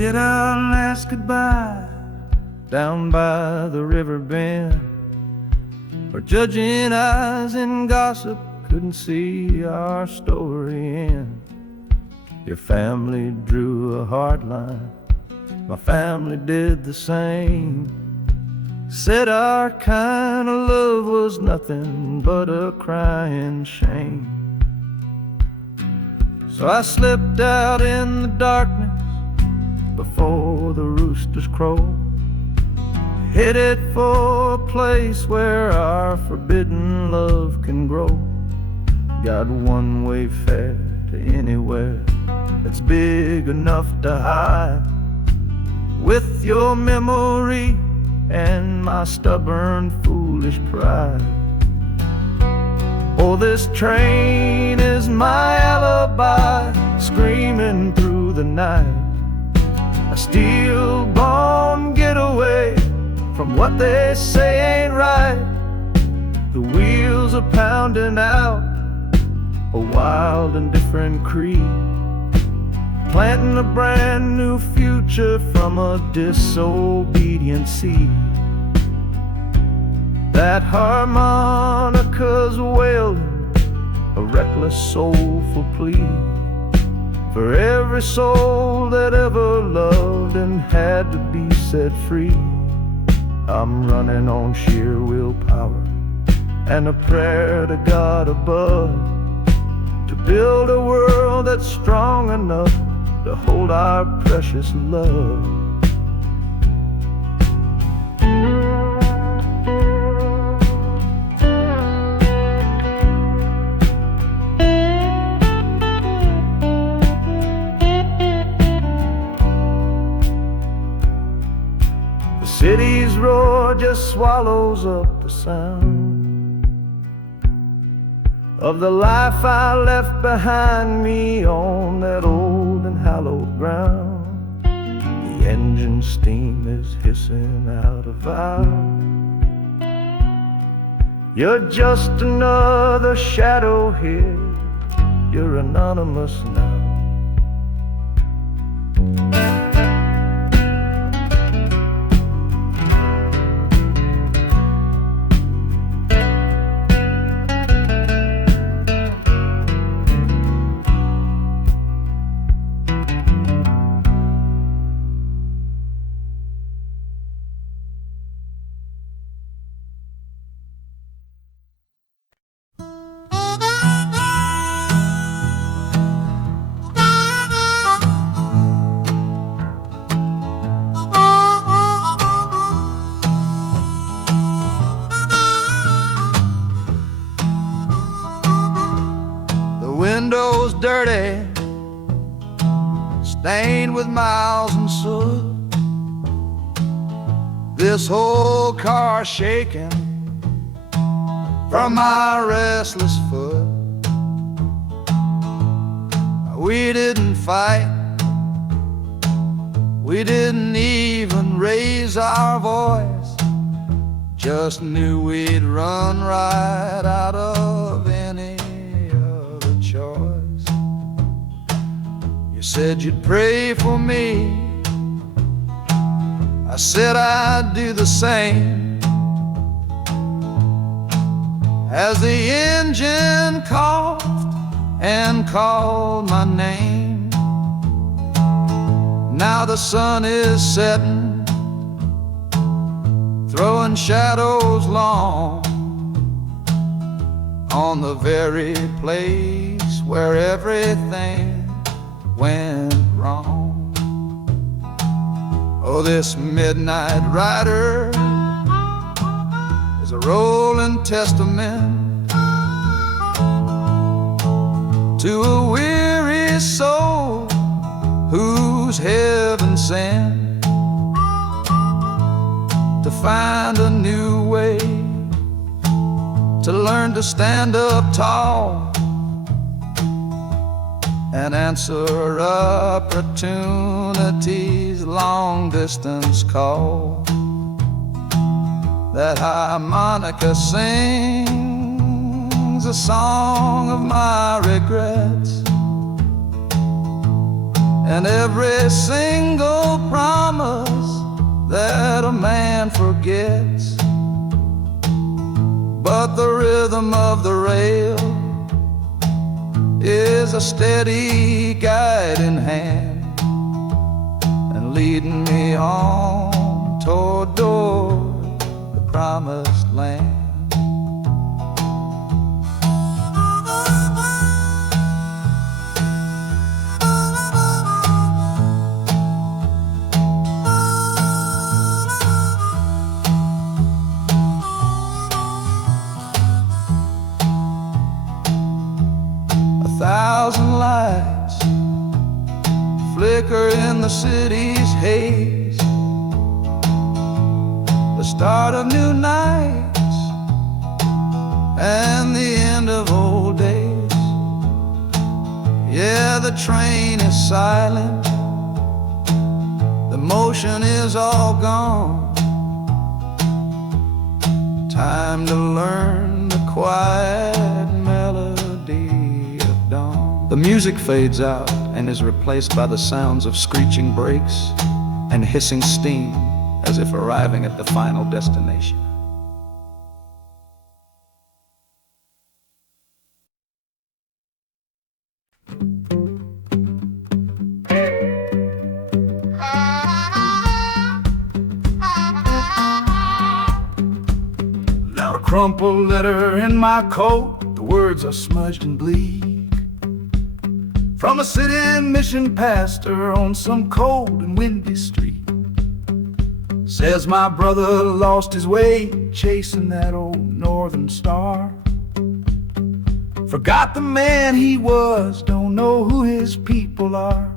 said our last goodbye down by the river bend, where judging eyes and gossip couldn't see our story end. Your family drew a hard line, my family did the same. Said our kind of love was nothing but a crying shame. So I slipped out in the darkness before the roosters crow, headed for a place where our forbidden love can grow. Got one way fare to anywhere that's big enough to hide, with your memory and my stubborn, foolish pride. Oh, this train is my alibi, screaming through the night, a steel-born getaway from what they say ain't right. The wheels are pounding out a wild and different creed, planting a brand new future from a disobedient seed. That harmonica's wailing a reckless, soulful plea for every soul that ever loved and had to be set free. I'm running on sheer willpower and a prayer to God above, to build a world that's strong enough to hold our precious love. The city's roar just swallows up the sound of the life I left behind me on that old and hallowed ground. The engine steam is hissing out of valve. You're just another shadow here, you're anonymous now. Windows dirty, stained with miles and soot. This whole car shaking from my restless foot. We didn't fight, we didn't even raise our voice, just knew we'd run right out of any choice. You said you'd pray for me, I said I'd do the same. As the engine coughed and called my name, now the sun is setting, throwing shadows long on the very place where everything went wrong. Oh, this midnight rider is a rolling testament to a weary soul whose heaven sent to find a new way, to learn to stand up tall and answer opportunity's long-distance call. That harmonica sings a song of my regrets, and every single promise that a man forgets. But the rhythm of the rail is a steady guiding hand, and leading me on toward the promised land. 1,000 lights flicker in the city's haze, the start of new nights and the end of old days. Yeah, the train is silent, the motion is all gone. Time to learn the quiet melody of dawn. The music fades out and is replaced by the sounds of screeching brakes and hissing steam, as if arriving at the final destination. Now a crumpled letter in my coat, the words are smudged and bleak, from a city mission pastor on some cold and windy street. Says my brother lost his way chasing that old northern star, forgot the man he was, don't know who his people are.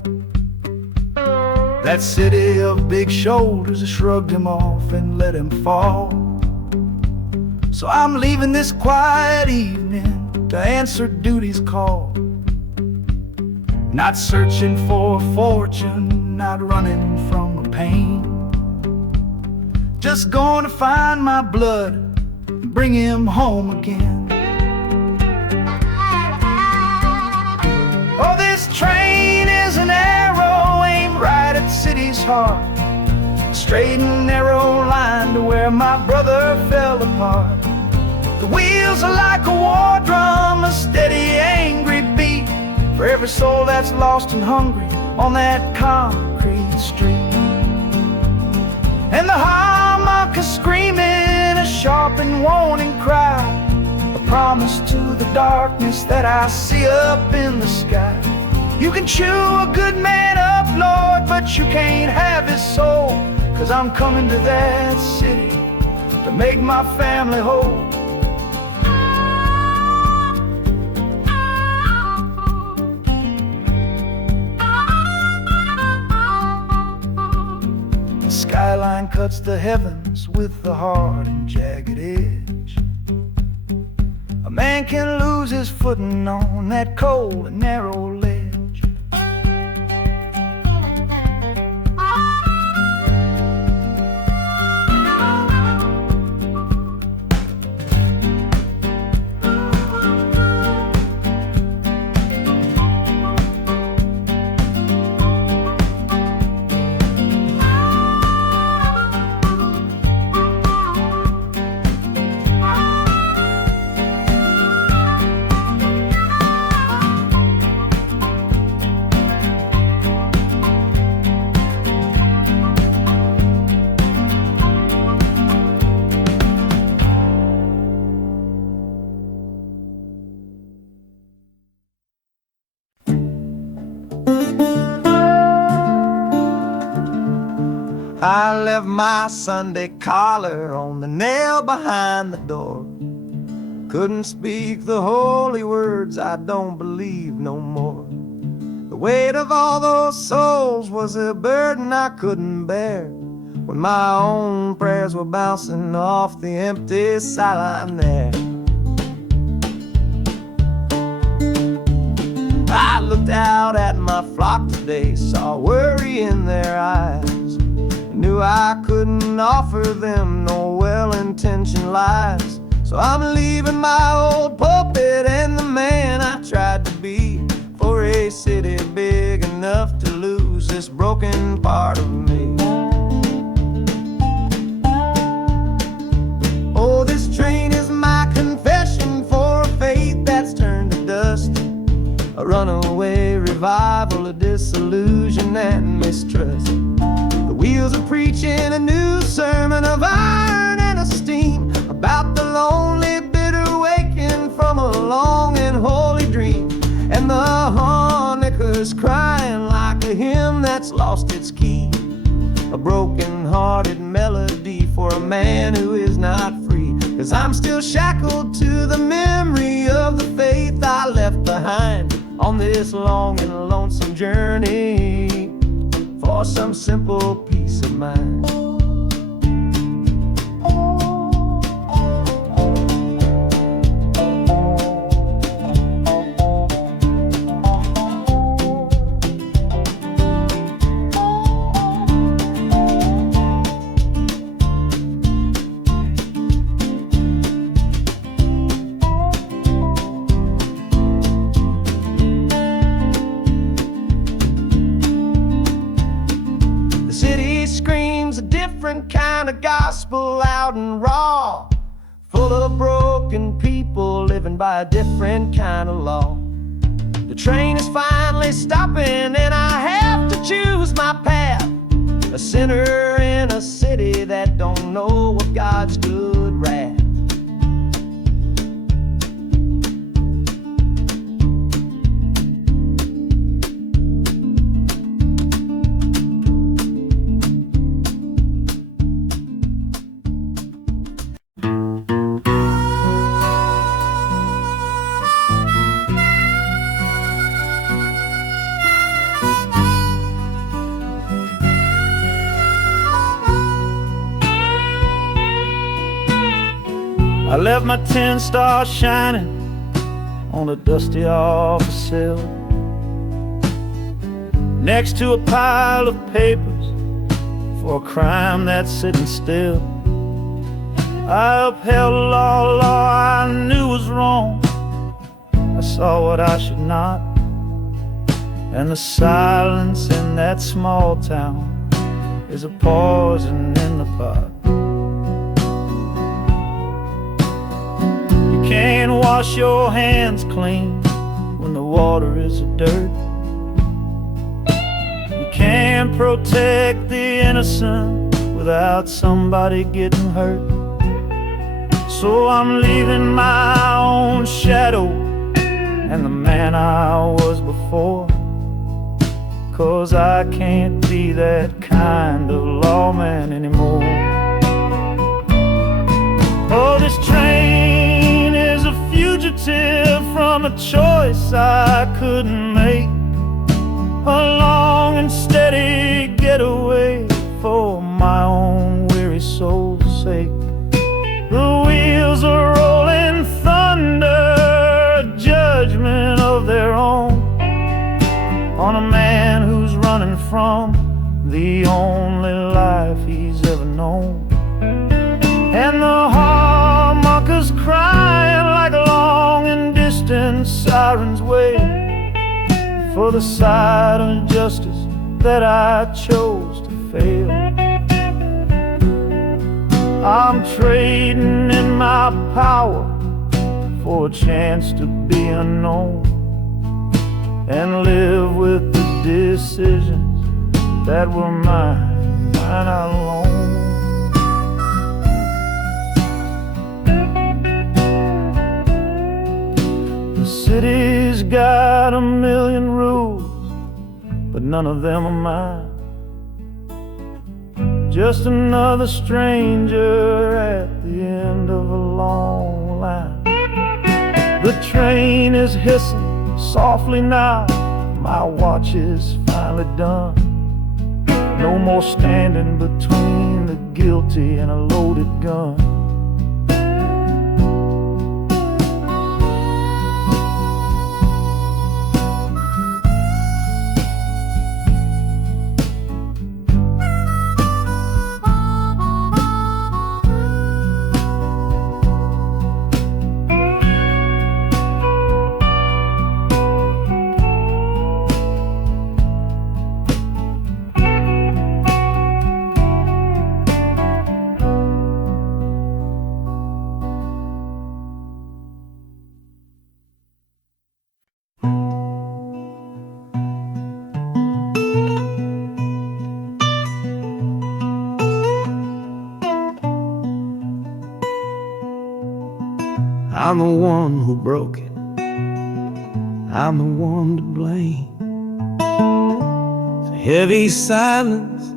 That city of big shoulders shrugged him off and let him fall. So I'm leaving this quiet evening to answer duty's call. Not searching for a fortune, not running from a pain, just going to find my blood and bring him home again. Oh, this train is an arrow aimed right at the city's heart, a straight and narrow line to where my brother fell apart. The wheels are like a war drum, a steady, angry beat for every soul that's lost and hungry on that concrete street. And the harmonica screaming a sharp and warning cry, a promise to the darkness that I see up in the sky. You can chew a good man up, Lord, but you can't have his soul, 'cause I'm coming to that city to make my family whole. Skyline cuts the heavens with the hard and jagged edge. A man can lose his footing on that cold and narrow ledge. I left my Sunday collar on the nail behind the door. Couldn't speak the holy words, I don't believe no more. The weight of all those souls was a burden I couldn't bear, when my own prayers were bouncing off the empty sideline there. I looked out at my flock today, saw worry in their eyes, knew I couldn't offer them no well-intentioned lies. So I'm leaving my old pulpit and the man I tried to be, for a city big enough to lose disillusion and mistrust. The wheels are preaching a new sermon of iron and of steam, about the lonely, bitter waking from a long and holy dream. And the harmonicas crying like a hymn that's lost its key, a broken-hearted melody for a man who is not free. 'Cause I'm still shackled to the memory of the faith I left behind on this long and lonesome journey for some simple peace of mind. Different kind of gospel, loud and raw, full of broken people living by a different kind of law. The train is finally stopping and I have to choose my path, a sinner in a city that don't know of God's good wrath. I left my 10 stars shining on a dusty office sill, next to a pile of papers for a crime that's sitting still. I upheld a law I knew was wrong. I saw what I should not, and the silence in that small town is a poison in the pot. You can't wash your hands clean when the water is of dirt. You can't protect the innocent without somebody getting hurt. So I'm leaving my own shadow and the man I was before, 'cause I can't be that kind of lawman anymore. Oh, this train is a fugitive from a choice I couldn't make, a long and steady getaway for my own weary soul's sake. The wheels are rolling thunder, a judgment of their own, on a man who's running from the only life he's ever known. And the harmonicas crying like long and distant sirens wait for the side of justice that I chose to fail. I'm trading in my power for a chance to be unknown and live with the decisions that were mine alone. The city's got a million rules, but none of them are mine. Just another stranger at the end of a long line. The train is hissing softly now, my watch is finally done. No more standing between the guilty and a loaded gun. I'm the one who broke it. I'm the one to blame. The heavy silence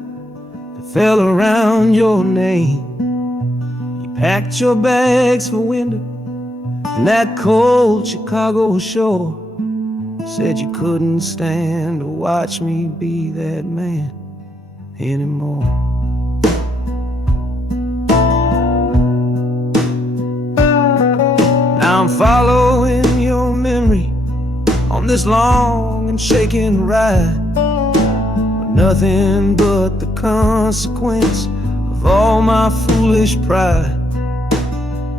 that fell around your name. You packed your bags for winter in that cold Chicago shore. Said you couldn't stand to watch me be that man anymore. Now I'm following your memory on this long and shaking ride, with nothing but the consequence of all my foolish pride.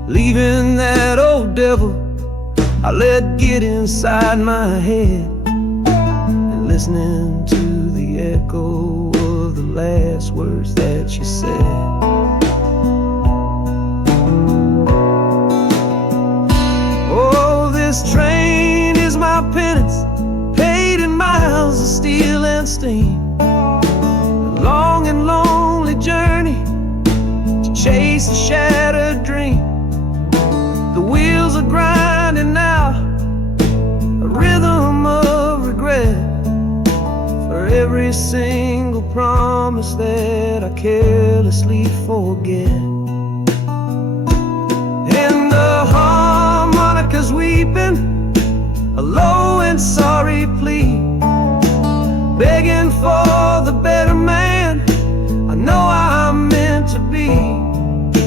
Leaving that old devil I let get inside my head, and listening to the echo of the last words that you said. Oh, this train is my penance, paid in miles of steel and steam. A long and lonely journey to chase a shattered dream. The wheels are grinding now, a rhythm of regret, for every single promise that I carelessly forget. And the harmonica's weeping a low and sorry plea, begging for the better man I know I'm meant to be.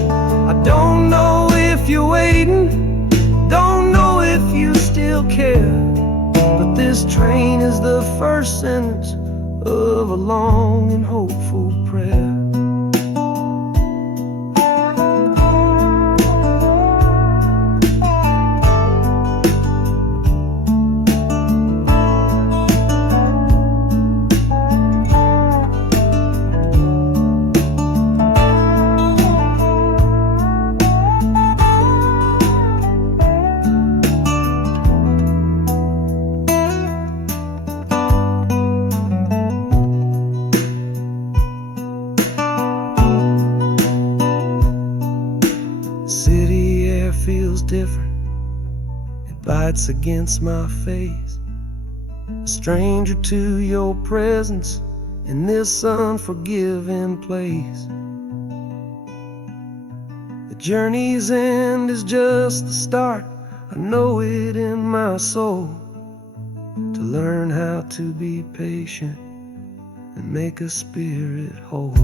I don't know if you're waiting, don't know if you still care, but this train is the first sentence of a long and hopeful prayer. City air feels different, it bites against my face. A stranger to your presence in this unforgiving place. The journey's end is just the start, I know it in my soul. To learn how to be patient and make a spirit whole.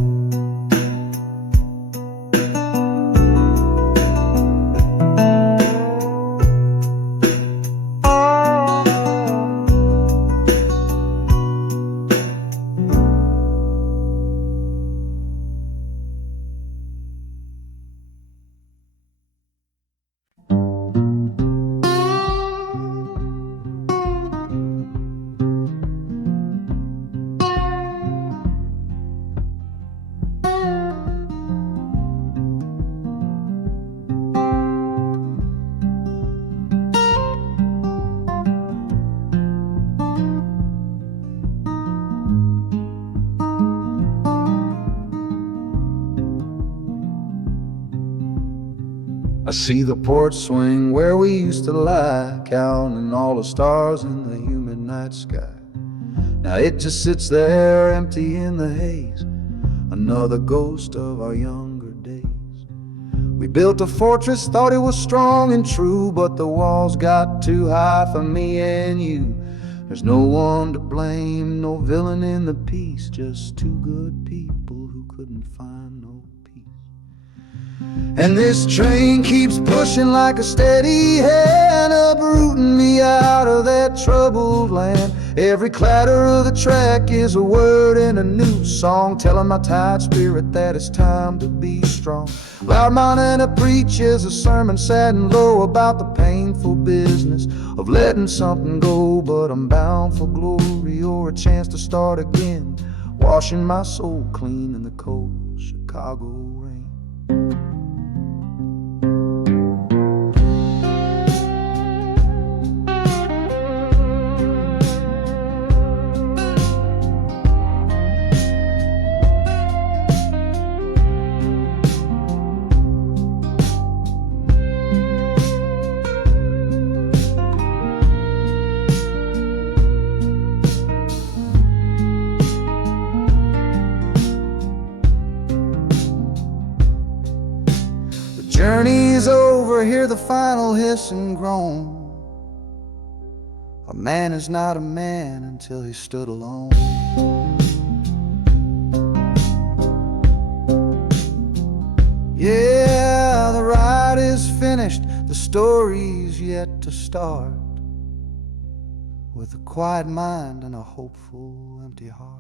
I see the porch swing where we used to lie, counting all the stars in the humid night sky. Now it just sits there empty in the haze, another ghost of our younger days. We built a fortress, thought it was strong and true, but the walls got too high for me and you. There's no one to blame, no villain in the piece, just two good people who couldn't find no peace. And this train keeps pushing like a steady hand, uprooting me out of that troubled land. Every clatter of the track is a word in a new song, telling my tired spirit that it's time to be strong. Loud Montana preaches a sermon sad and low about the painful business of letting something go, but I'm bound for glory or a chance to start again, washing my soul clean in the cold Chicago rain. over, hear the final hiss and groan. A man is not a man until he stood alone. Yeah, the ride is finished, the story's yet to start, with a quiet mind and a hopeful empty heart.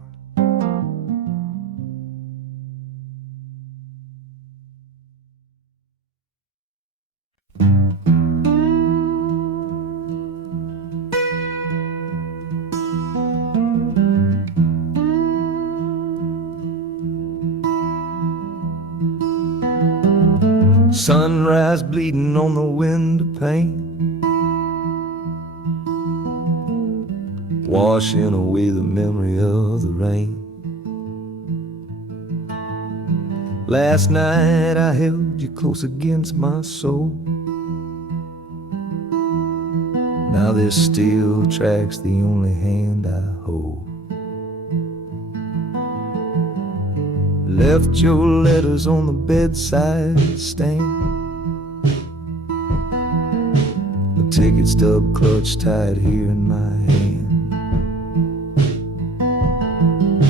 Sunrise bleeding on the window pane, washing away the memory of the rain. Last night I held you close against my soul. Now this steel track's the only hand I hold. Left your letters on the bedside stand, the ticket stub clutched tight here in my hand.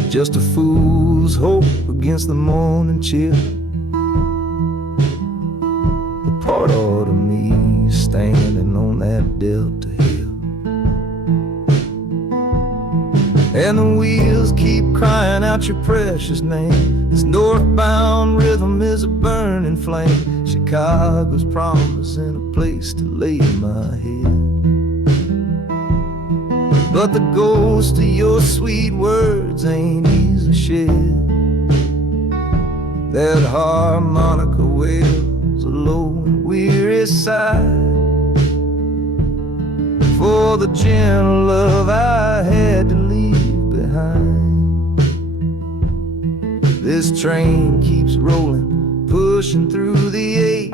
Just a fool's hope against the morning chill, the part of me standing on that Delta hill. And the wheels keep crying out your precious name. This northbound rhythm is a burning flame. Chicago's promising a place to lay my head. But the ghost of your sweet words ain't easy shed. That harmonica wails a low and weary sigh for the gentle love I had to leave behind. This train keeps rolling, pushing through the ache,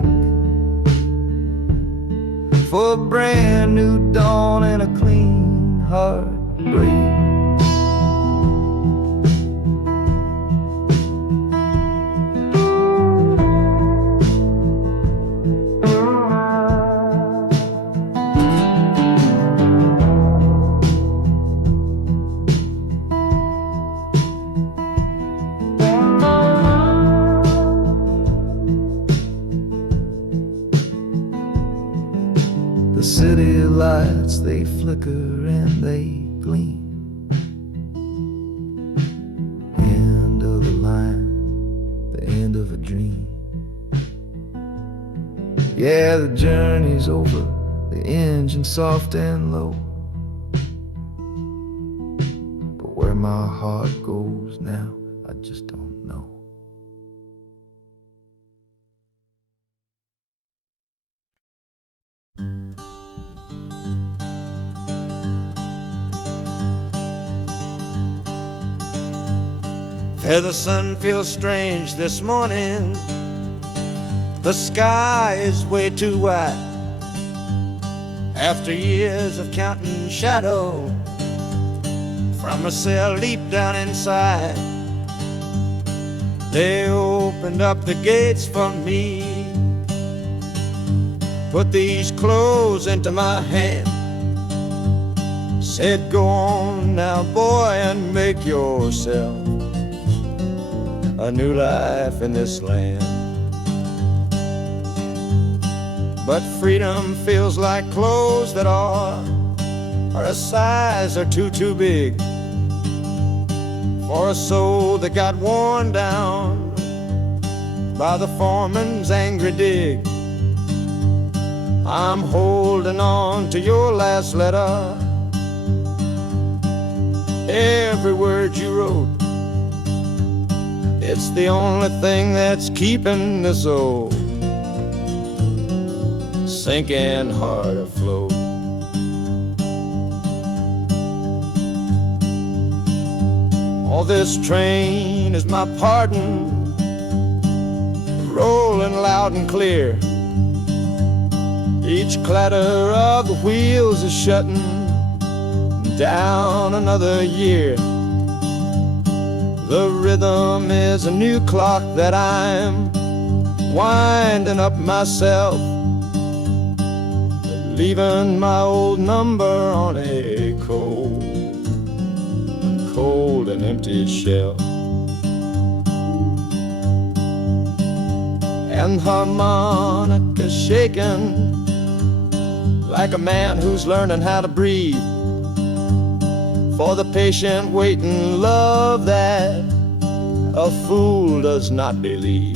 for a brand new dawn and a clean heartbreak. The city lights, they flicker and they gleam. End of the line, the end of a dream. Yeah, the journey's over, the engine soft and low. But where my heart goes now, I just don't know. The sun feels strange this morning. The sky is way too wide. After years of counting shadow from a cell deep down inside, they opened up the gates for me, put these clothes into my hand, said, go on now, boy, and make yourself a new life in this land. But freedom feels like clothes that are a size or two big for a soul that got worn down by the foreman's angry dig. I'm holding on to your last letter, every word you wrote. It's the only thing that's keeping this old sinking heart afloat. Oh, this train is my pardon, rolling loud and clear. Each clatter of the wheels is shutting down another year. The rhythm is a new clock that I'm winding up myself, leaving my old number on a cold and empty shelf. And harmonica shaking like a man who's learning how to breathe, for the patient waiting love that a fool does not believe.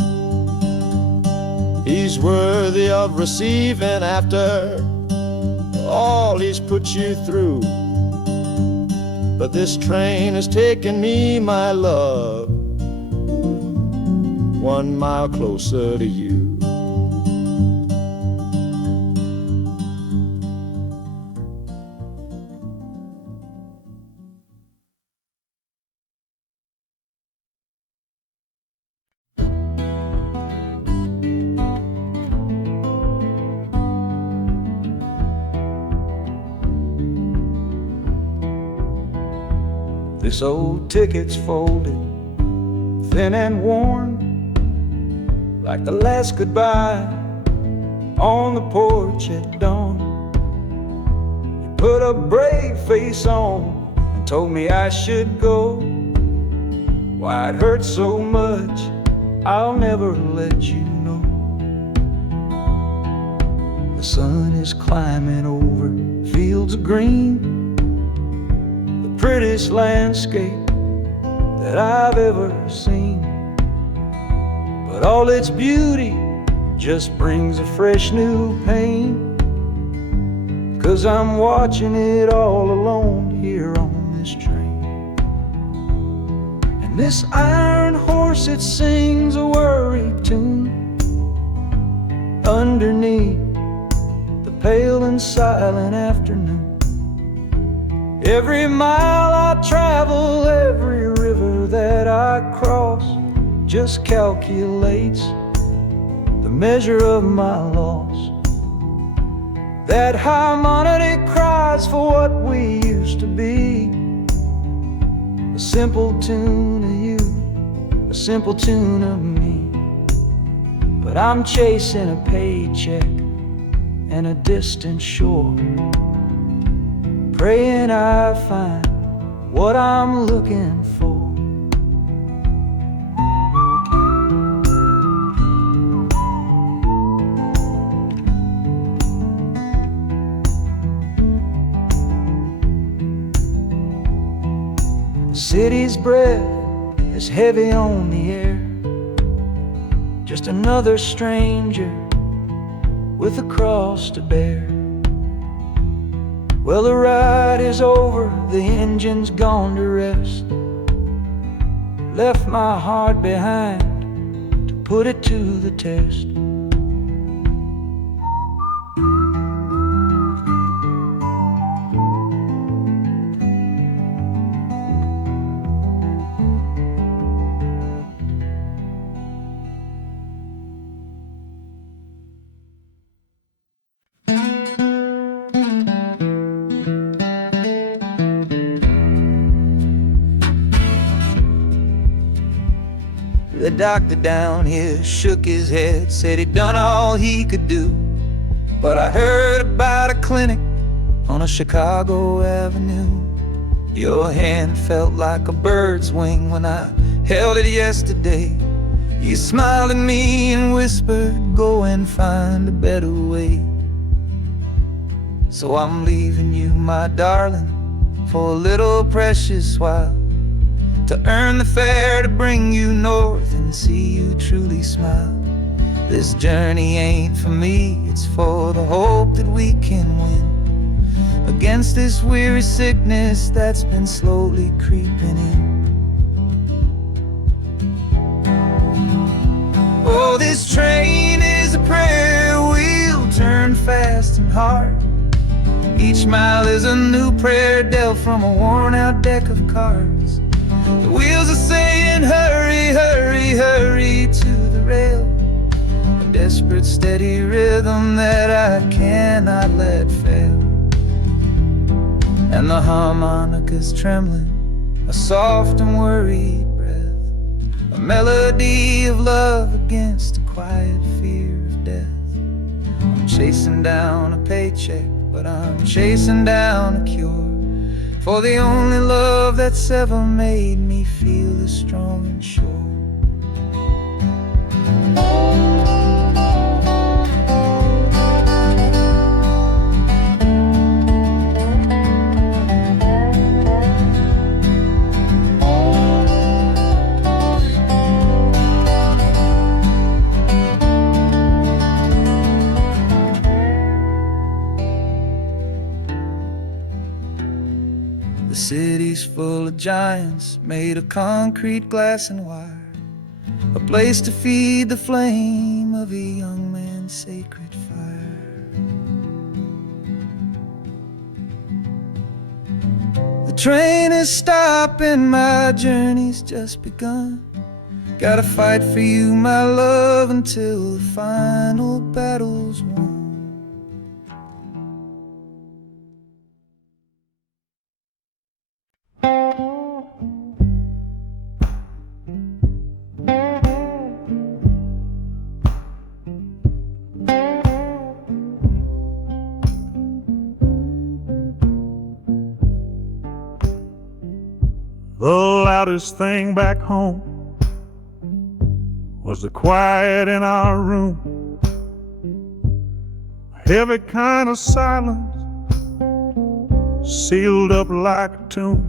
He's worthy of receiving after all he's put you through. But this train has taken me, my love, 1 mile closer to you. This old ticket's folded, thin and worn, like the last goodbye on the porch at dawn. You put a brave face on and told me I should go. Why it hurts so much, I'll never let you know. The sun is climbing over fields of green, prettiest landscape that I've ever seen. But all its beauty just brings a fresh new pain, 'cause I'm watching it all alone here on this train. And this iron horse, it sings a worry tune underneath the pale and silent afternoon. Every mile I travel, every river that I cross, just calculates the measure of my loss. That harmonic cries for what we used to be, a simple tune of you, a simple tune of me. But I'm chasing a paycheck and a distant shore, praying I find what I'm looking for. The city's breath is heavy on the air, just another stranger with a cross to bear. Well, the ride is over, the engine's gone to rest, left my heart behind to put it to the test. The doctor down here shook his head, said he'd done all he could do. But I heard about a clinic on a Chicago avenue. Your hand felt like a bird's wing when I held it yesterday. You smiled at me and whispered, go and find a better way. So I'm leaving you, my darling, for a little precious while, to earn the fare to bring you north and see you truly smile. This journey ain't for me, it's for the hope that we can win against this weary sickness that's been slowly creeping in. Oh, this train is a prayer wheel turned fast and hard. Each mile is a new prayer dealt from a worn-out deck of cards. The wheels are saying hurry, hurry, hurry to the rail, a desperate steady rhythm that I cannot let fail. And the harmonica's trembling, a soft and worried breath, a melody of love against a quiet fear of death. I'm chasing down a paycheck, but I'm chasing down a cure for the only love that's ever made me feel this strong and sure. The city's full of giants made of concrete, glass, and wire, a place to feed the flame of a young man's sacred fire. The train is stopping, my journey's just begun. Gotta fight for you, my love, until the final battle's won. The loudest thing back home was the quiet in our room, a heavy kind of silence, sealed up like a tomb.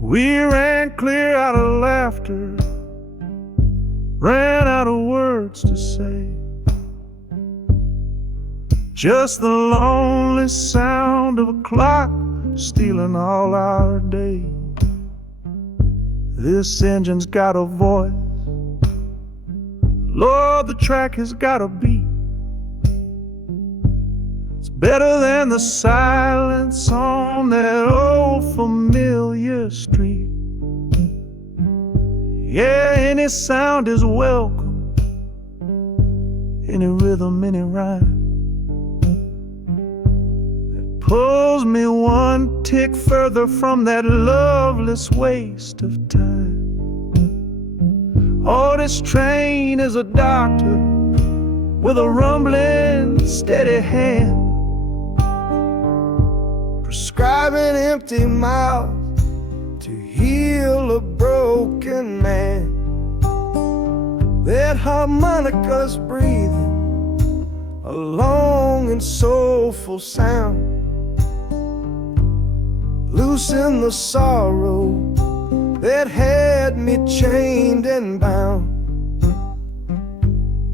We ran clear out of laughter, ran out of words to say, just the lonely sound of a clock stealing all our day. This engine's got a voice, Lord, the track has got a beat. It's better than the silence on that old familiar street. Yeah, any sound is welcome, any rhythm, any rhyme pulls me one tick further from that loveless waste of time. Oh, this train is a doctor with a rumbling, steady hand, prescribing empty mouths to heal a broken man. That harmonica's breathing a long and soulful sound, loosen the sorrow that had me chained and bound.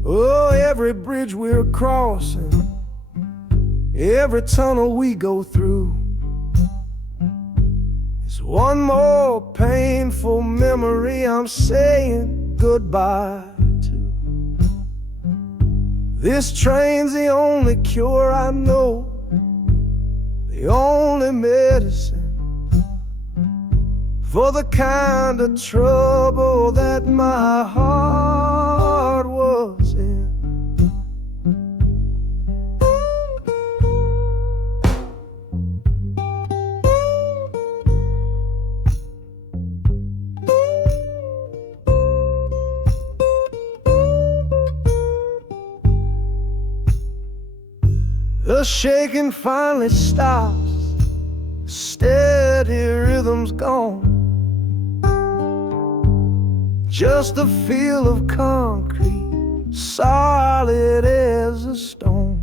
Oh, every bridge we're crossing, every tunnel we go through is one more painful memory I'm saying goodbye to. This train's the only cure I know, the only medicine for the kind of trouble that my heart was in. The shaking finally stops, steady rhythm's gone, just a feel of concrete, solid as a stone.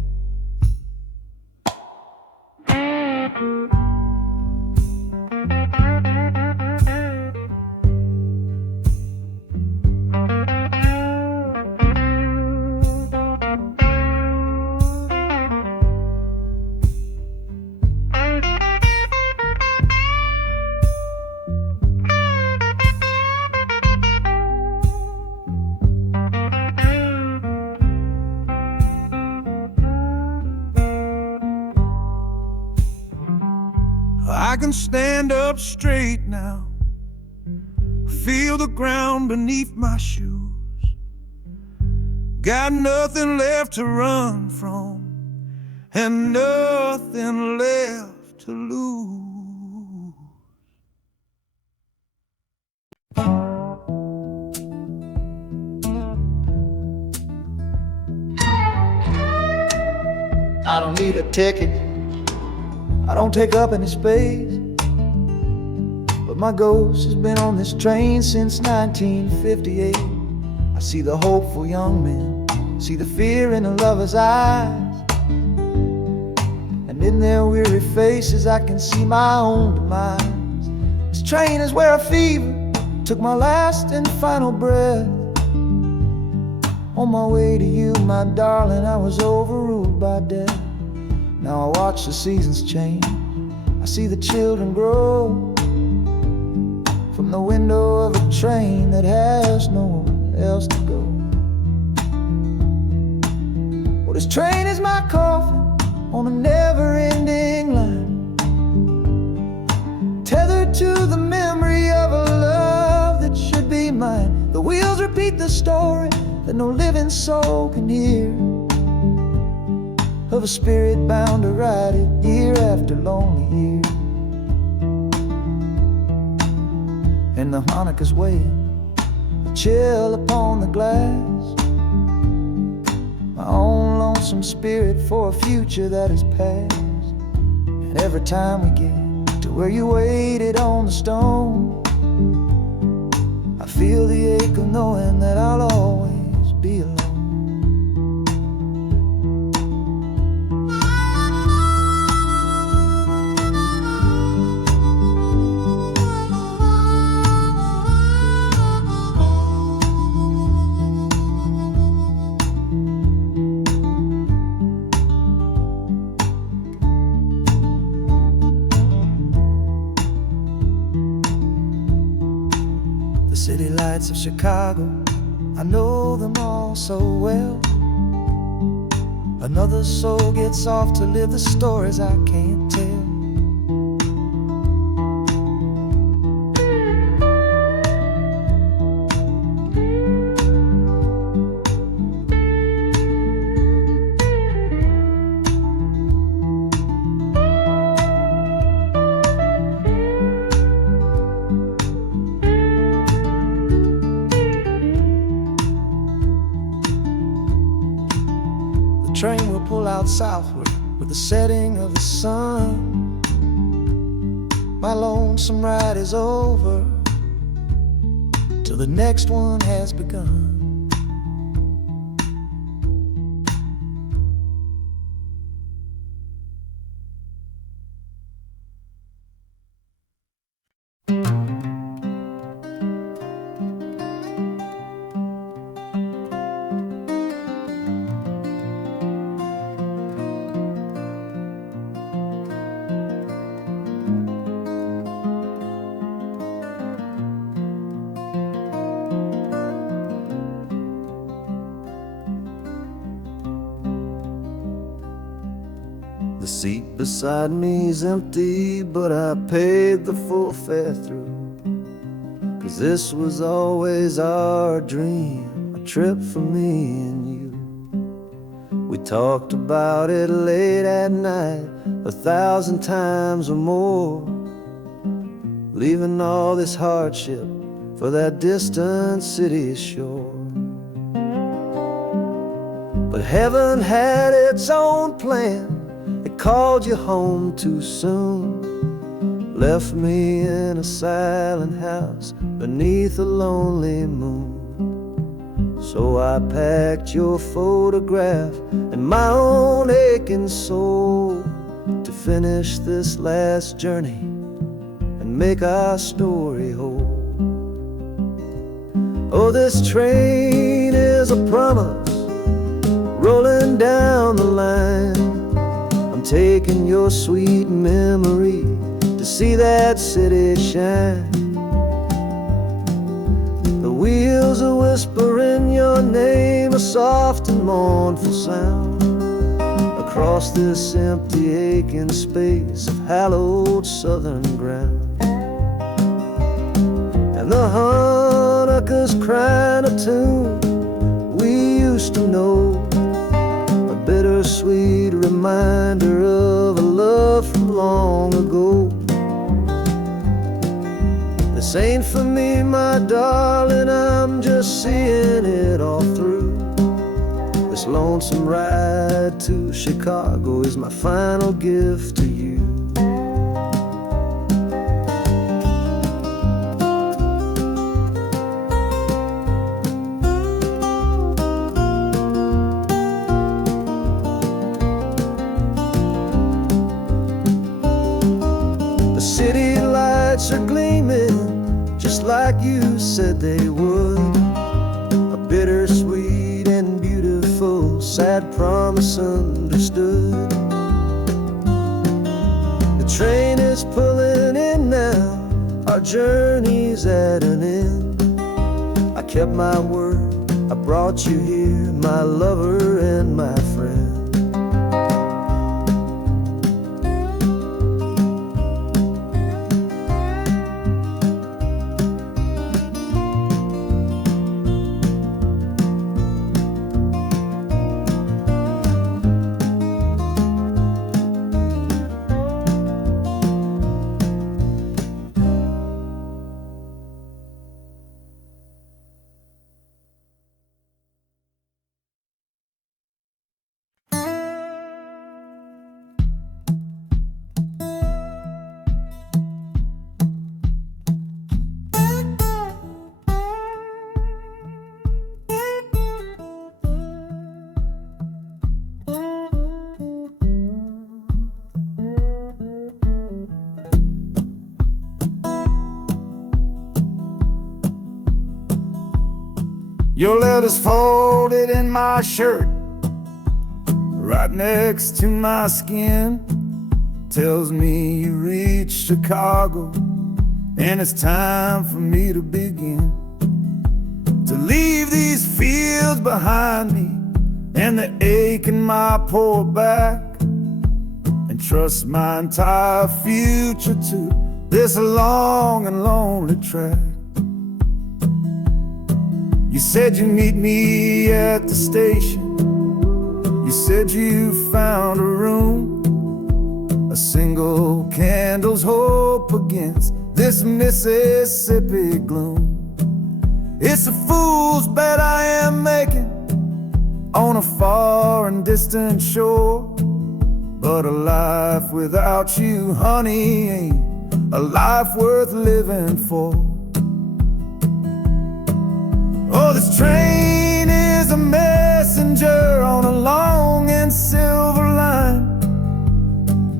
I can stand up straight now, feel the ground beneath my shoes. Got nothing left to run from and nothing left to lose. I don't need a ticket. I don't take up any space, but my ghost has been on this train since 1958. I see the hopeful young men, see the fear in the lovers' eyes, and in their weary faces I can see my own demise. This train is where a fever took my last and final breath. On my way to you, my darling, I was overruled by death. Now I watch the seasons change, I see the children grow from the window of a train that has nowhere else to go. Well, this train is my coffin on a never-ending line, tethered to the memory of a love that should be mine. The wheels repeat the story that no living soul can hear, of a spirit bound to ride it year after lonely year. And the harmonicas wail, a chill upon the glass, my own lonesome spirit for a future that is past. And every time we get to where you waited on the stone, I feel the ache of knowing that I'll always be alone. City lights of Chicago, I know them all so well. Another soul gets off to live the stories I can't tell. The train will pull out southward with the setting of the sun. My lonesome ride is over till the next one has begun. The seat beside me's empty, but I paid the full fare through. 'Cause this was always our dream, a trip for me and you. We talked about it late at night, 1,000 times or more, leaving all this hardship for that distant city shore. But heaven had its own plan. It called you home too soon, left me in a silent house beneath a lonely moon. So I packed your photograph and my own aching soul to finish this last journey and make our story whole. Oh, this train is a promise rolling down the line. I'm taking your sweet memory to see that city shine. The wheels are whispering your name, a soft and mournful sound, across this empty aching space of hallowed southern ground. And the harmonicas crying a tune we used to know, a bittersweet reminder of a love from long ago. This ain't for me, my darling, I'm just seeing it all through. This lonesome ride to Chicago is my final gift to you. The city lights are gleaming just like you said they would. A bittersweet and beautiful sad promise understood. The train is pulling in now, our journey's at an end. I kept my word, I brought you here, my lover and my friend. Your letter's folded in my shirt, right next to my skin. Tells me you reached Chicago, and it's time for me to begin. To leave these fields behind me, and the ache in my poor back, and trust my entire future to this long and lonely track. You said you'd meet me at the station. You said you found a room, a single candle's hope against this Mississippi gloom. It's a fool's bet I am making on a far and distant shore, but a life without you, honey, ain't a life worth living for. Oh, this train is a messenger on a long and silver line,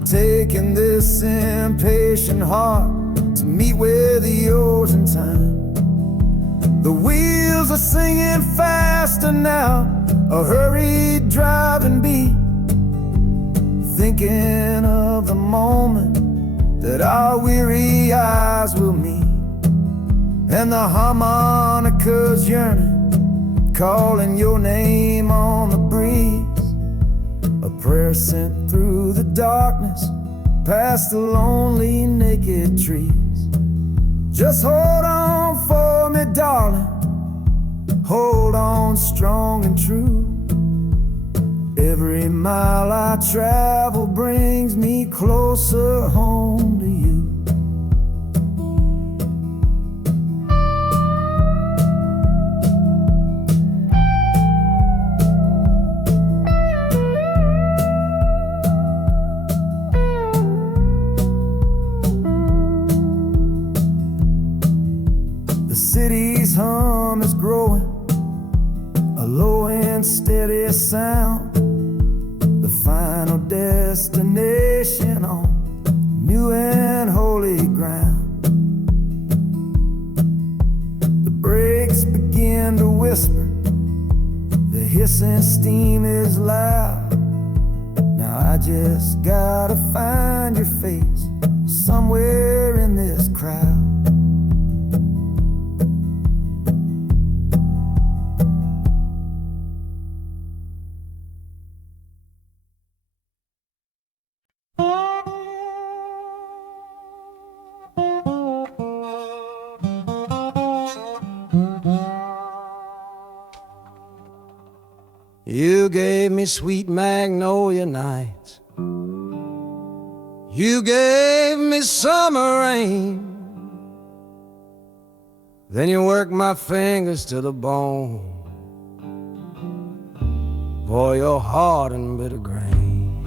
taking this impatient heart to meet with yours in time. The wheels are singing faster now, a hurried driving beat, thinking of the moment that our weary eyes will meet. And the harmonica's yearning, calling your name on the breeze. A prayer sent through the darkness, past the lonely naked trees. Just hold on for me, darling, hold on strong and true. Every mile I travel brings me closer home to you. City's hum is growing, a low and steady sound. The final destination on new and holy ground. The brakes begin to whisper, the hissing steam is loud. Now I just gotta find your face somewhere in this crowd. You gave me sweet magnolia nights. You gave me summer rain. Then you worked my fingers to the bone. Boy, you're hard and bitter grain.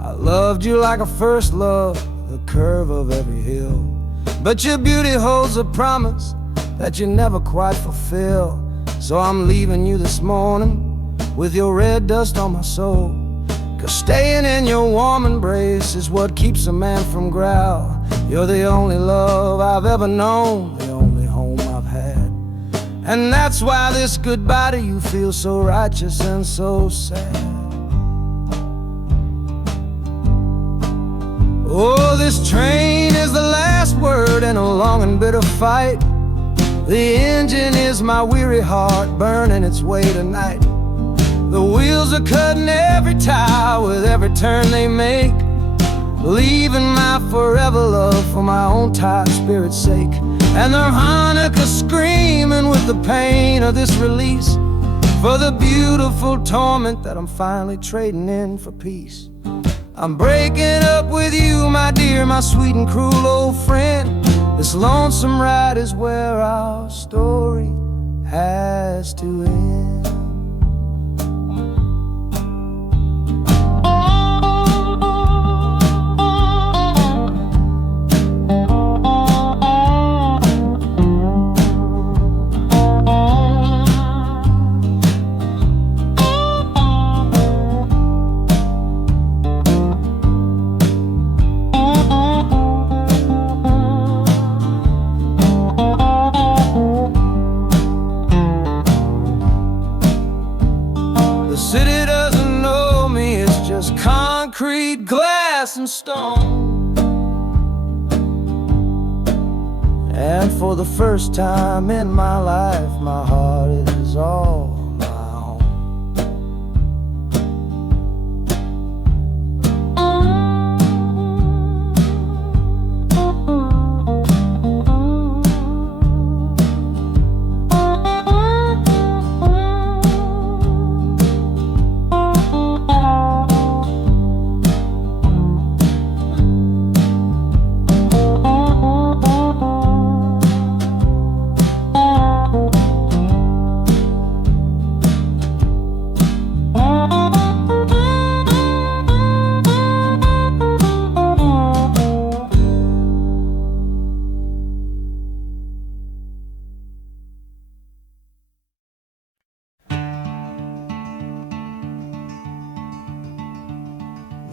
I loved you like I first loved the curve of every hill, but your beauty holds a promise that you never quite fulfill. So I'm leaving you this morning with your red dust on my soul, 'cause staying in your warm embrace is what keeps a man from growl. You're the only love I've ever known, the only home I've had, and that's why this goodbye to you feels so righteous and so sad. Oh, this train is the last word in a long and bitter fight. The engine is my weary heart burning its way tonight. The wheels are cutting every tire with every turn they make, leaving my forever love for my own tired spirit's sake. And the harmonica screaming with the pain of this release, for the beautiful torment that I'm finally trading in for peace. I'm breaking up with you, my dear, my sweet and cruel old friend. This lonesome ride is where our story has to end. The city doesn't know me, it's just concrete, glass, and stone. And for the first time in my life, my heart is all my own.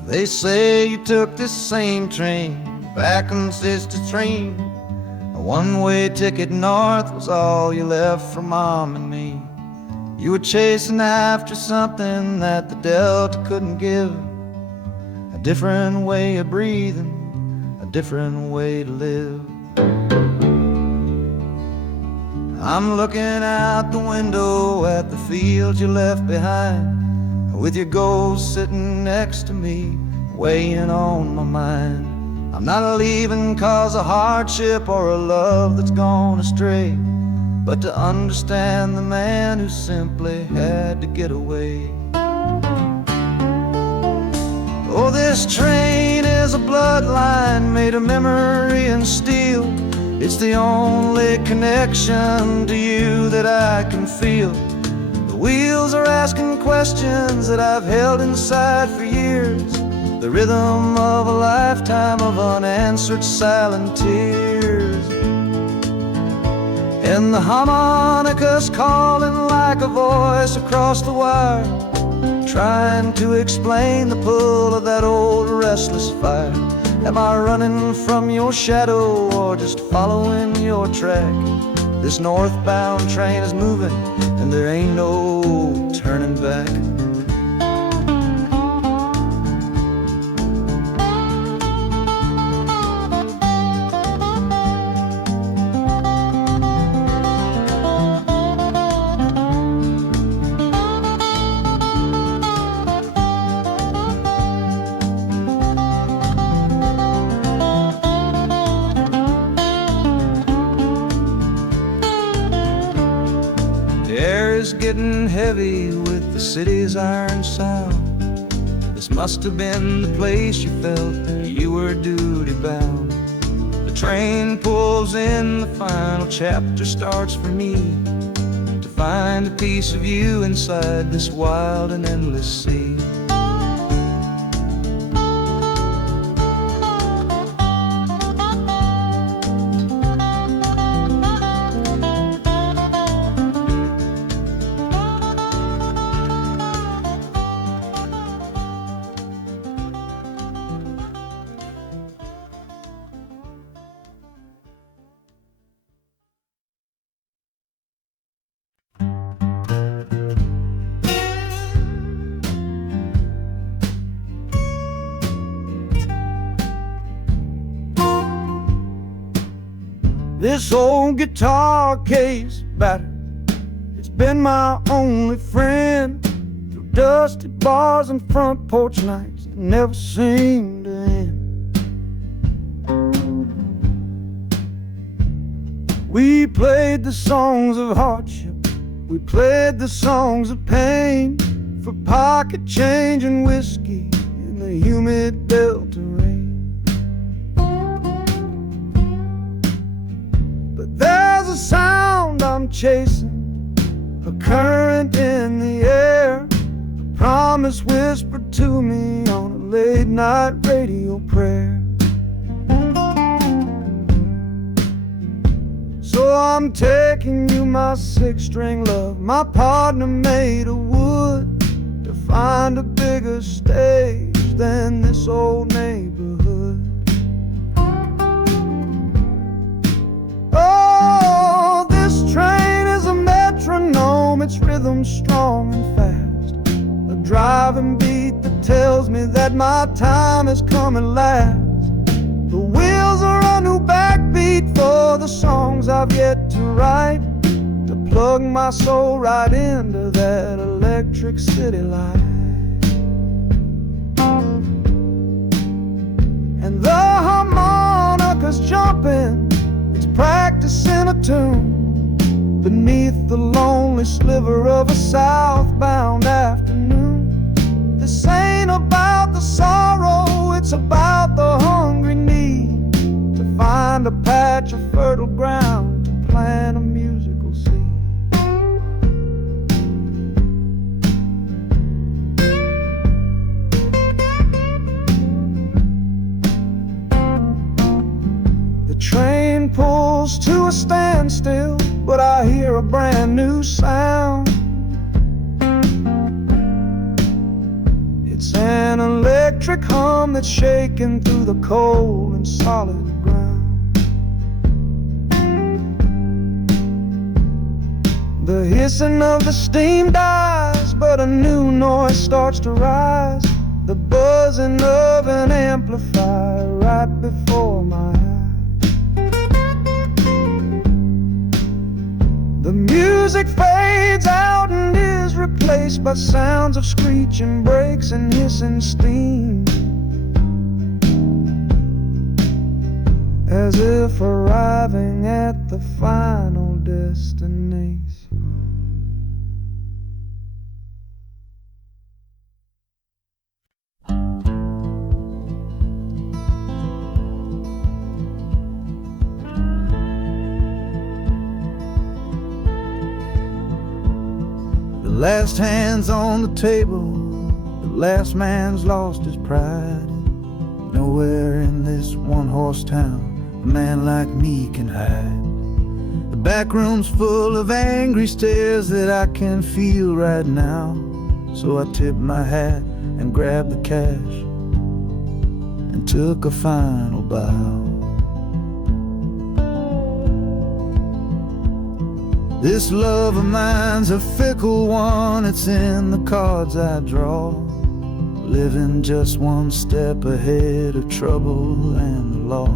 They say you took this same train back on Sister Train. A one-way ticket north was all you left for Mom and me. You were chasing after something that the Delta couldn't give, a different way of breathing, a different way to live. I'm looking out the window at the fields you left behind, with your ghost sitting next to me, weighing on my mind. I'm not leaving cause of hardship or a love that's gone astray, but to understand the man who simply had to get away. Oh, this train is a bloodline made of memory and steel. It's the only connection to you that I can feel. The wheels are asking questions that I've held inside for years, the rhythm of a lifetime of unanswered silent tears. And the harmonica's calling like a voice across the wire, trying to explain the pull of that old restless fire. Am I running from your shadow or just following your track? This northbound train is moving and there ain't no turning back. Getting heavy with the city's iron sound. This must have been the place you felt you were duty bound. The train pulls in, the final chapter starts for me, to find a piece of you inside this wild and endless sea. This old guitar case battered, it's been my only friend through dusty bars and front porch nights that never seem to end. We played the songs of hardship, we played the songs of pain, for pocket change and whiskey in the humid Delta rain. There's a sound I'm chasing, a current in the air, a promise whispered to me on a late night radio prayer. So I'm taking you, my six-string love, my partner made of wood, to find a bigger stage than this old neighborhood. Oh, this train is a metronome, its rhythm strong and fast, a driving beat that tells me that my time has come at last. The wheels are a new backbeat for the songs I've yet to write, to plug my soul right into that electric city light. And the harmonica's jumping, practicing a tune beneath the lonely sliver of a southbound afternoon. This ain't about the sorrow, it's about the hungry need to find a patch of fertile ground to plant a musical seed. The train pulls to a standstill, but I hear a brand new sound. It's an electric hum that's shaking through the cold and solid ground. The hissing of the steam dies, but a new noise starts to rise, the buzzing of an amplifier right before my eyes. The music fades out and is replaced by sounds of screeching brakes and hissing steam, as if arriving at the final destination. The last hand's on the table, the last man's lost his pride. Nowhere in this one-horse town a man like me can hide. The back room's full of angry stares that I can feel right now. So I tipped my hat and grabbed the cash and took a final bow. This love of mine's a fickle one, it's in the cards I draw, living just one step ahead of trouble and the law.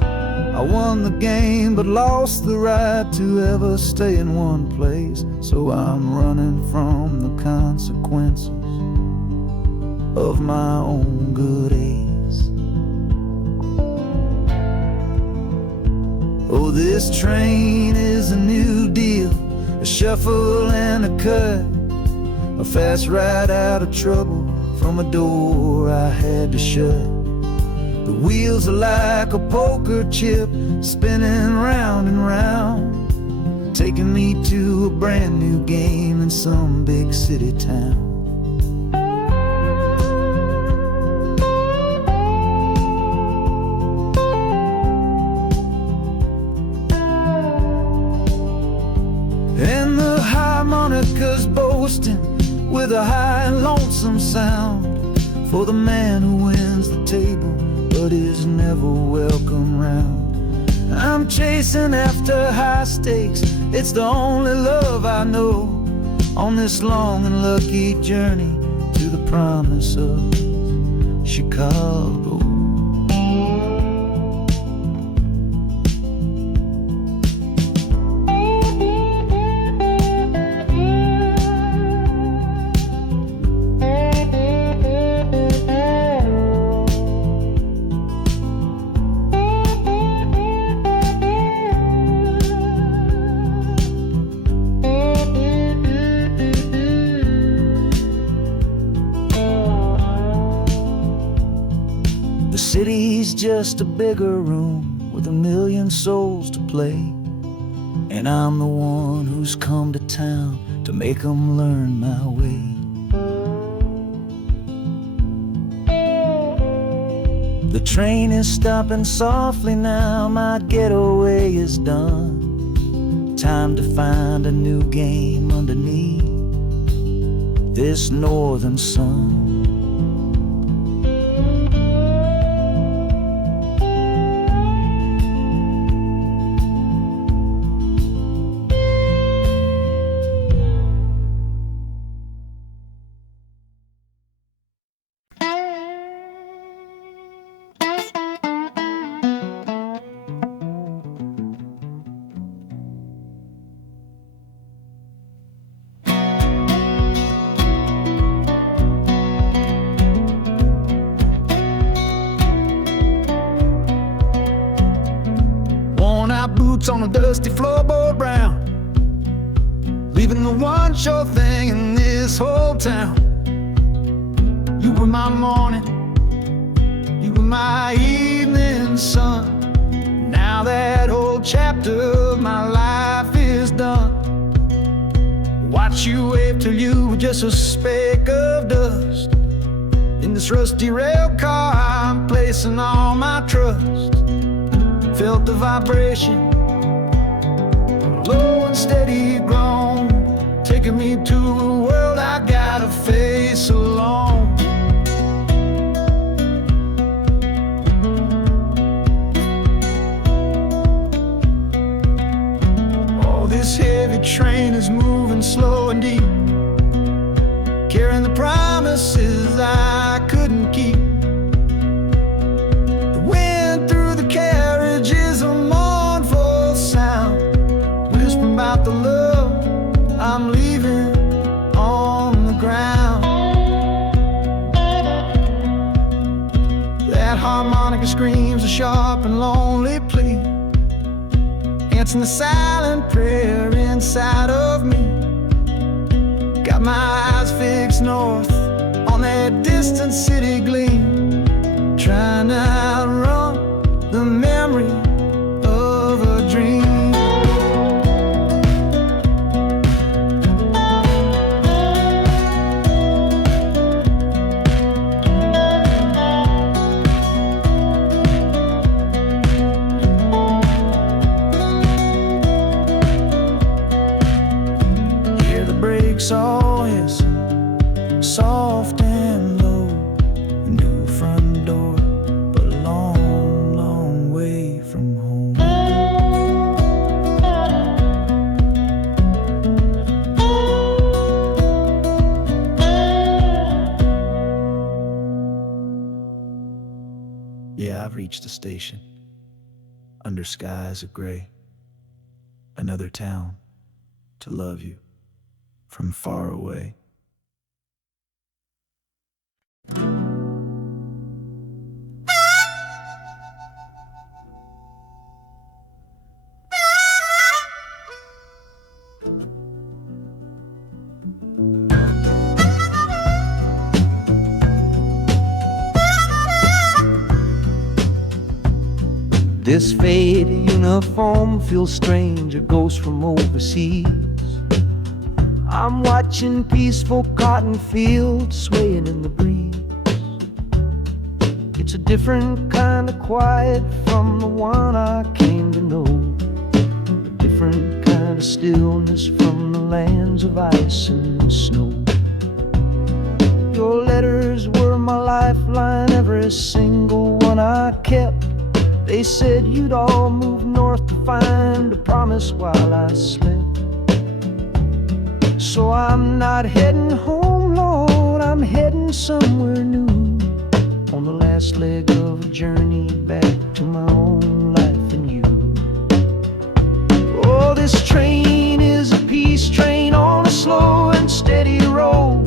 I won the game but lost the right to ever stay in one place, so I'm running from the consequences of my own good ace. Oh, this train is a new deal, a shuffle and a cut, a fast ride out of trouble from a door I had to shut. The wheels are like a poker chip, spinning round and round, taking me to a brand new game in some big city town. And the harmonica's boasting with a high and lonesome sound for the man who wins the table but is never welcome round. I'm chasing after high stakes, it's the only love I know on this long and lucky journey to the promise of Chicago. The city's just a bigger room with a million souls to play, and I'm the one who's come to town to make 'em learn my way. The train is stopping softly now, my getaway is done. Time to find a new game underneath this northern sun. Boots on a dusty floorboard brown, leaving the one sure thing in this whole town. You were my morning, you were my evening sun. Now that whole chapter of my life is done. Watch you wave till you were just a speck of dust. In this rusty rail car I'm placing all my trust. Felt the vibration, low and steady grown, taking me to a world I gotta face alone. Oh, this heavy train is moving slow and deep, carrying the promises I couldn't keep. The wind through the carriage is a mournful sound, whispering about the love I'm leaving on the ground. That harmonica screams a sharp and lonely plea, answering the silent prayer inside of me. Got my eyes fixed north on that distant city gleam, trying to outrun the memory of a dream. Hear the brakes all hiss, soft and low. A new front door, but a long, long way from home. Yeah, I've reached the station, under skies of gray. Another town to love you from far away. This faded uniform feels strange, a ghost from overseas. I'm watching peaceful cotton fields swaying in the breeze. It's a different kind of quiet from the one I came to know, a different kind of stillness from the lands of ice and snow. Your letters were my lifeline, every single one I kept. They said you'd all move north to find a promise while I slept. So I'm not heading home, Lord, I'm heading somewhere new, on the last leg of a journey back to my own life and you. Oh, this train is a peace train on a slow and steady road,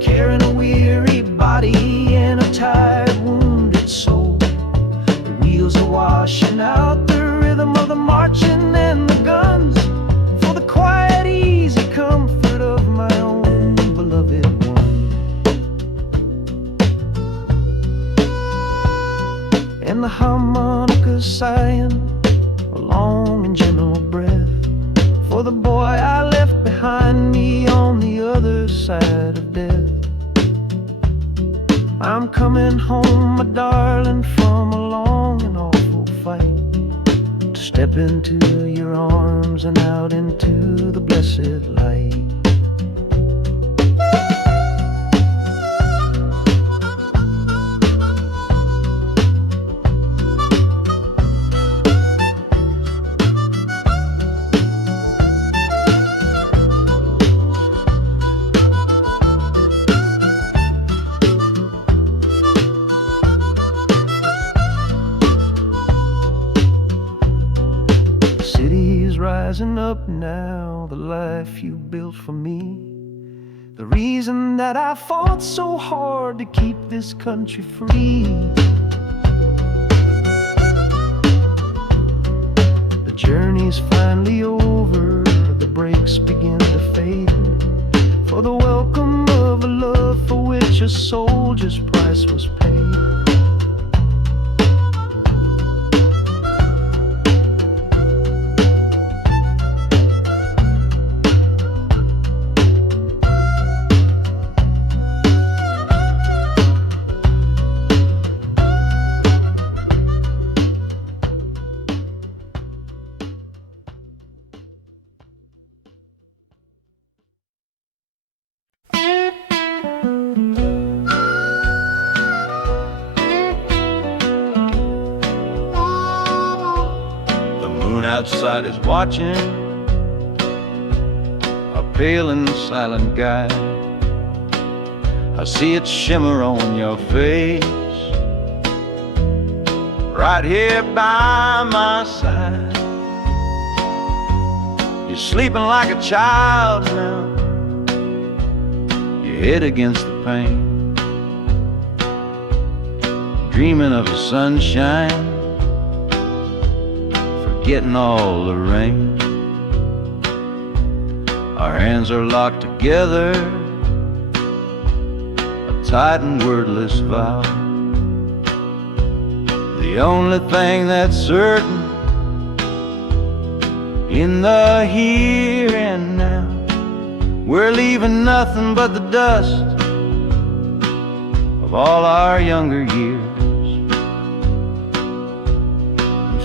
carrying a weary body and a tired, wounded soul. The wheels are washing out the rhythm of the marching and the guns, for the quiet, easy comfort of my own beloved one. And the harmonica sighing a long and gentle breath for the boy I left behind me on the other side of death. I'm coming home, my darling, from a long and awful fight, to step into your arms and out into the blessed light. Rising up now, the life you built for me, the reason that I fought so hard to keep this country free. The journey's finally over, the brakes begin to fade, for the welcome of a love for which a soldier's price was paid. Outside is watching, a pale and silent guide. I see it shimmer on your face, right here by my side. You're sleeping like a child now, your head against the pane, dreaming of the sunshine, getting all the rain. Our hands are locked together, a tight and wordless vow. The only thing that's certain in the here and now, we're leaving nothing but the dust of all our younger years,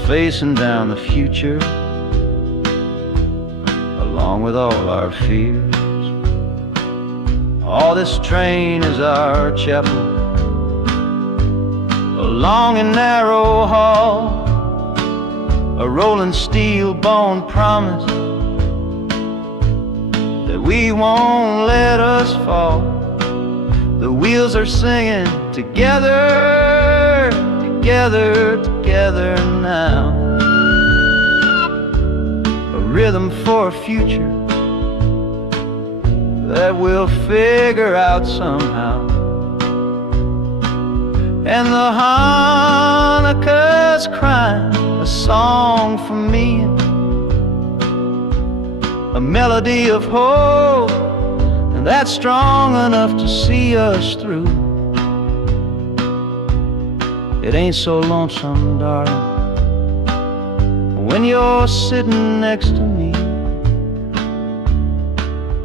facing down the future along with all our fears. All this train is our chapel, a long and narrow hall, a rolling steel bone promise that we won't let us fall. The wheels are singing together, together, together now, a rhythm for a future that we'll figure out somehow. And the Hanukkah's crying a song for me, a melody of hope, and that's strong enough to see us through. It ain't so lonesome, darling, when you're sitting next to me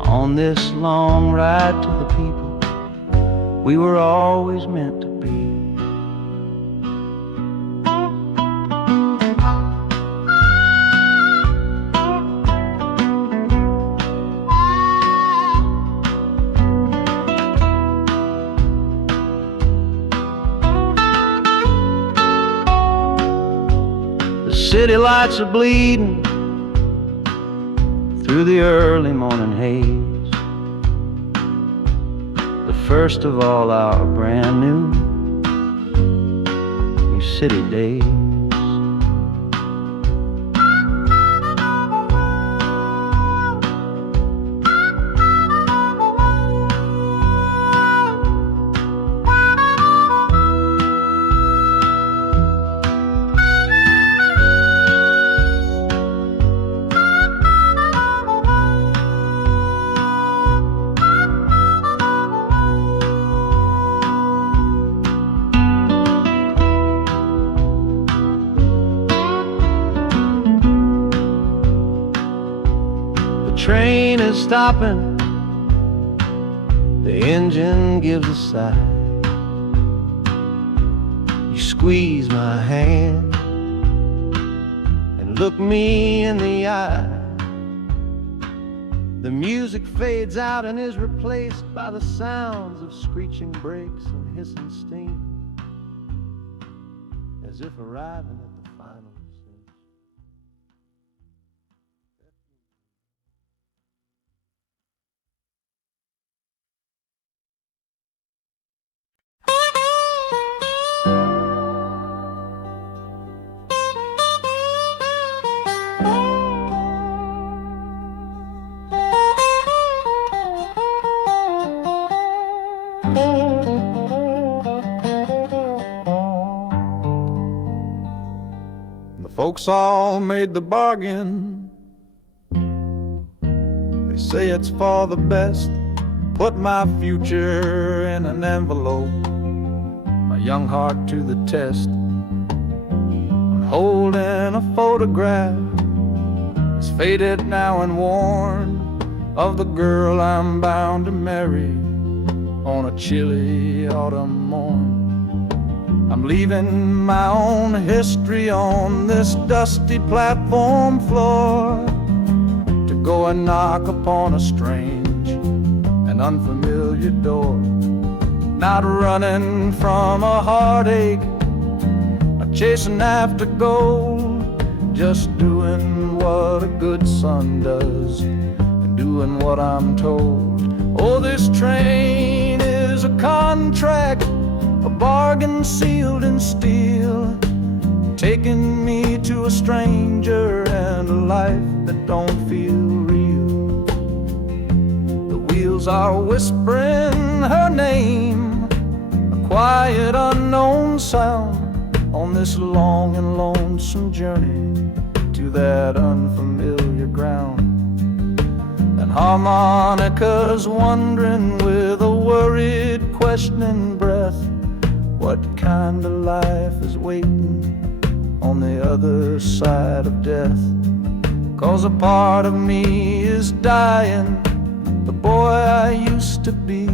on this long ride to the people we were always meant to be. The city lights are bleeding through the early morning haze, the first of all our brand new city days. The train is stopping, the engine gives a sigh. You squeeze my hand and look me in the eye. The music fades out and is replaced by the sounds of screeching brakes and hissing steam, as if arriving at the final scene. The folks all made the bargain. They say it's for the best. Put my future in an envelope, my young heart to the test. I'm holding a photograph, it's faded now and worn, of the girl I'm bound to marry on a chilly autumn morn. I'm leaving my own history on this dusty platform floor to go and knock upon a strange and unfamiliar door. Not running from a heartache, not chasing after gold, just doing what a good son does and doing what I'm told. Oh, this train is a contract, a bargain sealed in steel, taking me to a stranger and a life that don't feel real. The wheels are whispering her name, a quiet unknown sound, on this long and lonesome journey to that unfamiliar ground. And harmonicas wondering with a worried, questioning breath, what kind of life is waiting on the other side of death? 'Cause a part of me is dying, the boy I used to be,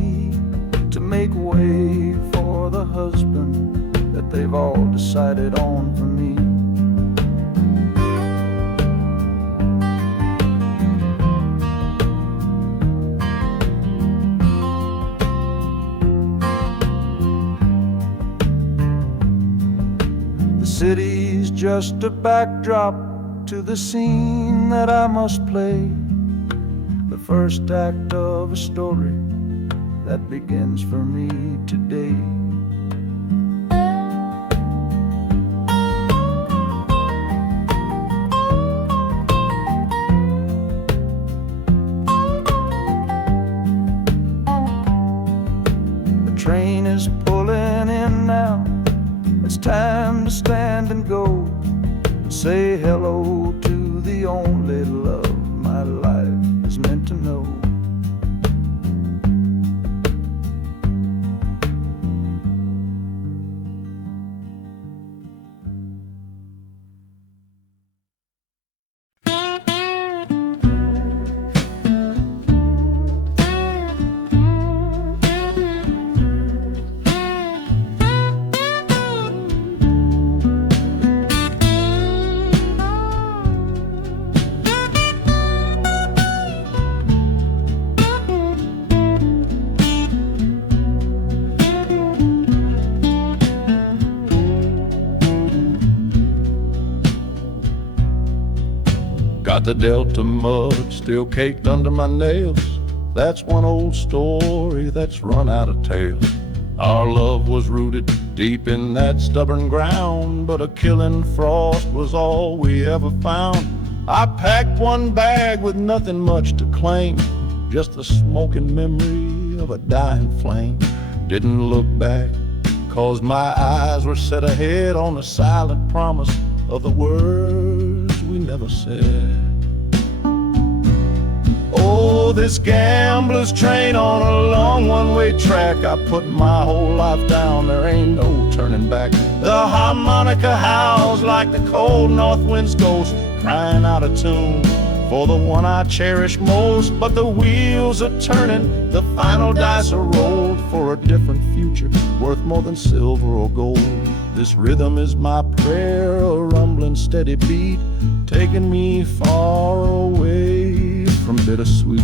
to make way for the husband that they've all decided on for me. The city's just a backdrop to the scene that I must play, the first act of a story that begins for me today. The train is pulling in now, it's time to stand and go, and say hello to the only love my life is meant to know. Got the Delta mud still caked under my nails. That's one old story that's run out of tales. Our love was rooted deep in that stubborn ground, but a killing frost was all we ever found. I packed one bag with nothing much to claim, just the smoking memory of a dying flame. Didn't look back, 'cause my eyes were set ahead on the silent promise of the words we never said. Oh, this gambler's train on a long one-way track. I put my whole life down, there ain't no turning back. The harmonica howls like the cold north wind's ghost, crying out a tune for the one I cherish most. But the wheels are turning, the final dice are rolled for a different future, worth more than silver or gold. This rhythm is my prayer, a rumbling steady beat, taking me far away from bittersweet.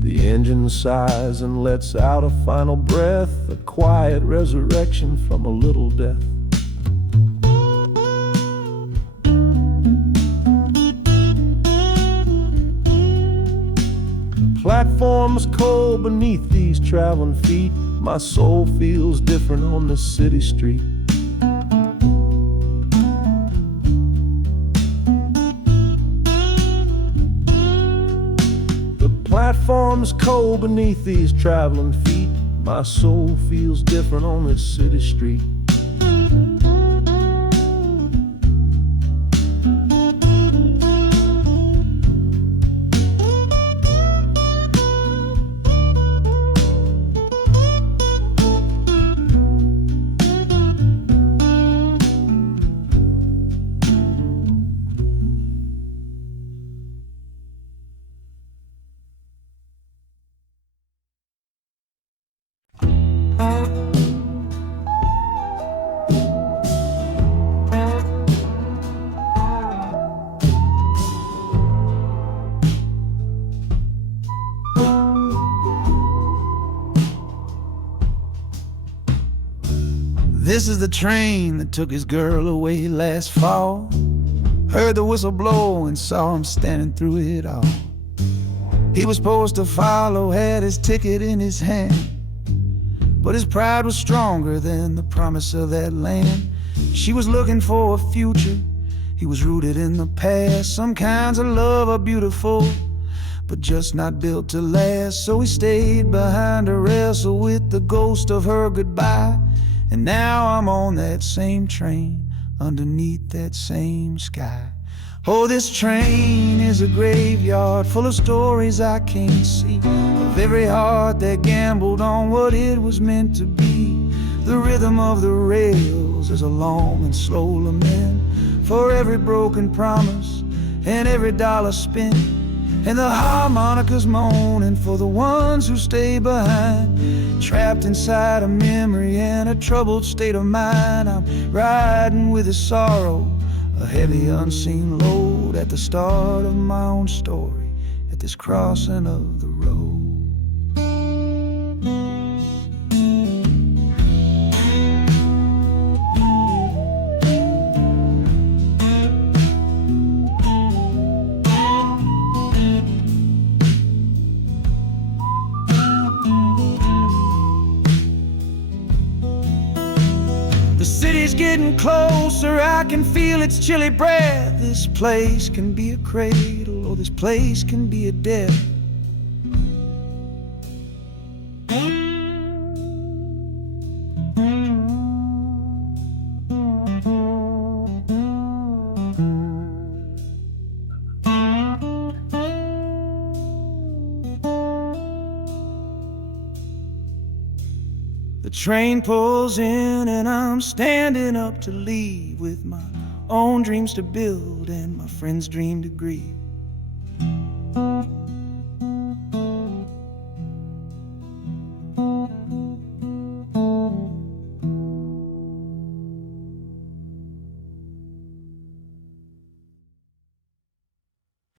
The engine sighs and lets out a final breath, a quiet resurrection from a little death. The platform's cold beneath these traveling feet. My soul feels different on this city street. Platform's cold beneath these traveling feet. My soul feels different on this city street. This is the train that took his girl away last fall. Heard the whistle blow and saw him standing through it all. He was supposed to follow, had his ticket in his hand, but his pride was stronger than the promise of that land. She was looking for a future, he was rooted in the past. Some kinds of love are beautiful, but just not built to last. So he stayed behind to wrestle with the ghost of her goodbye. And now I'm on that same train, underneath that same sky. Oh, this train is a graveyard full of stories I can't see, of every heart that gambled on what it was meant to be. The rhythm of the rails is a long and slow lament for every broken promise and every dollar spent. And the harmonica's moaning for the ones who stay behind, trapped inside a memory and a troubled state of mind. I'm riding with a sorrow, a heavy unseen load, at the start of my own story, at this crossing of the road. The city's getting closer, I can feel its chilly breath. This place can be a cradle, or this place can be a death. The train pulls in and I'm standing up to leave, with my own dreams to build and my friend's dream to grieve.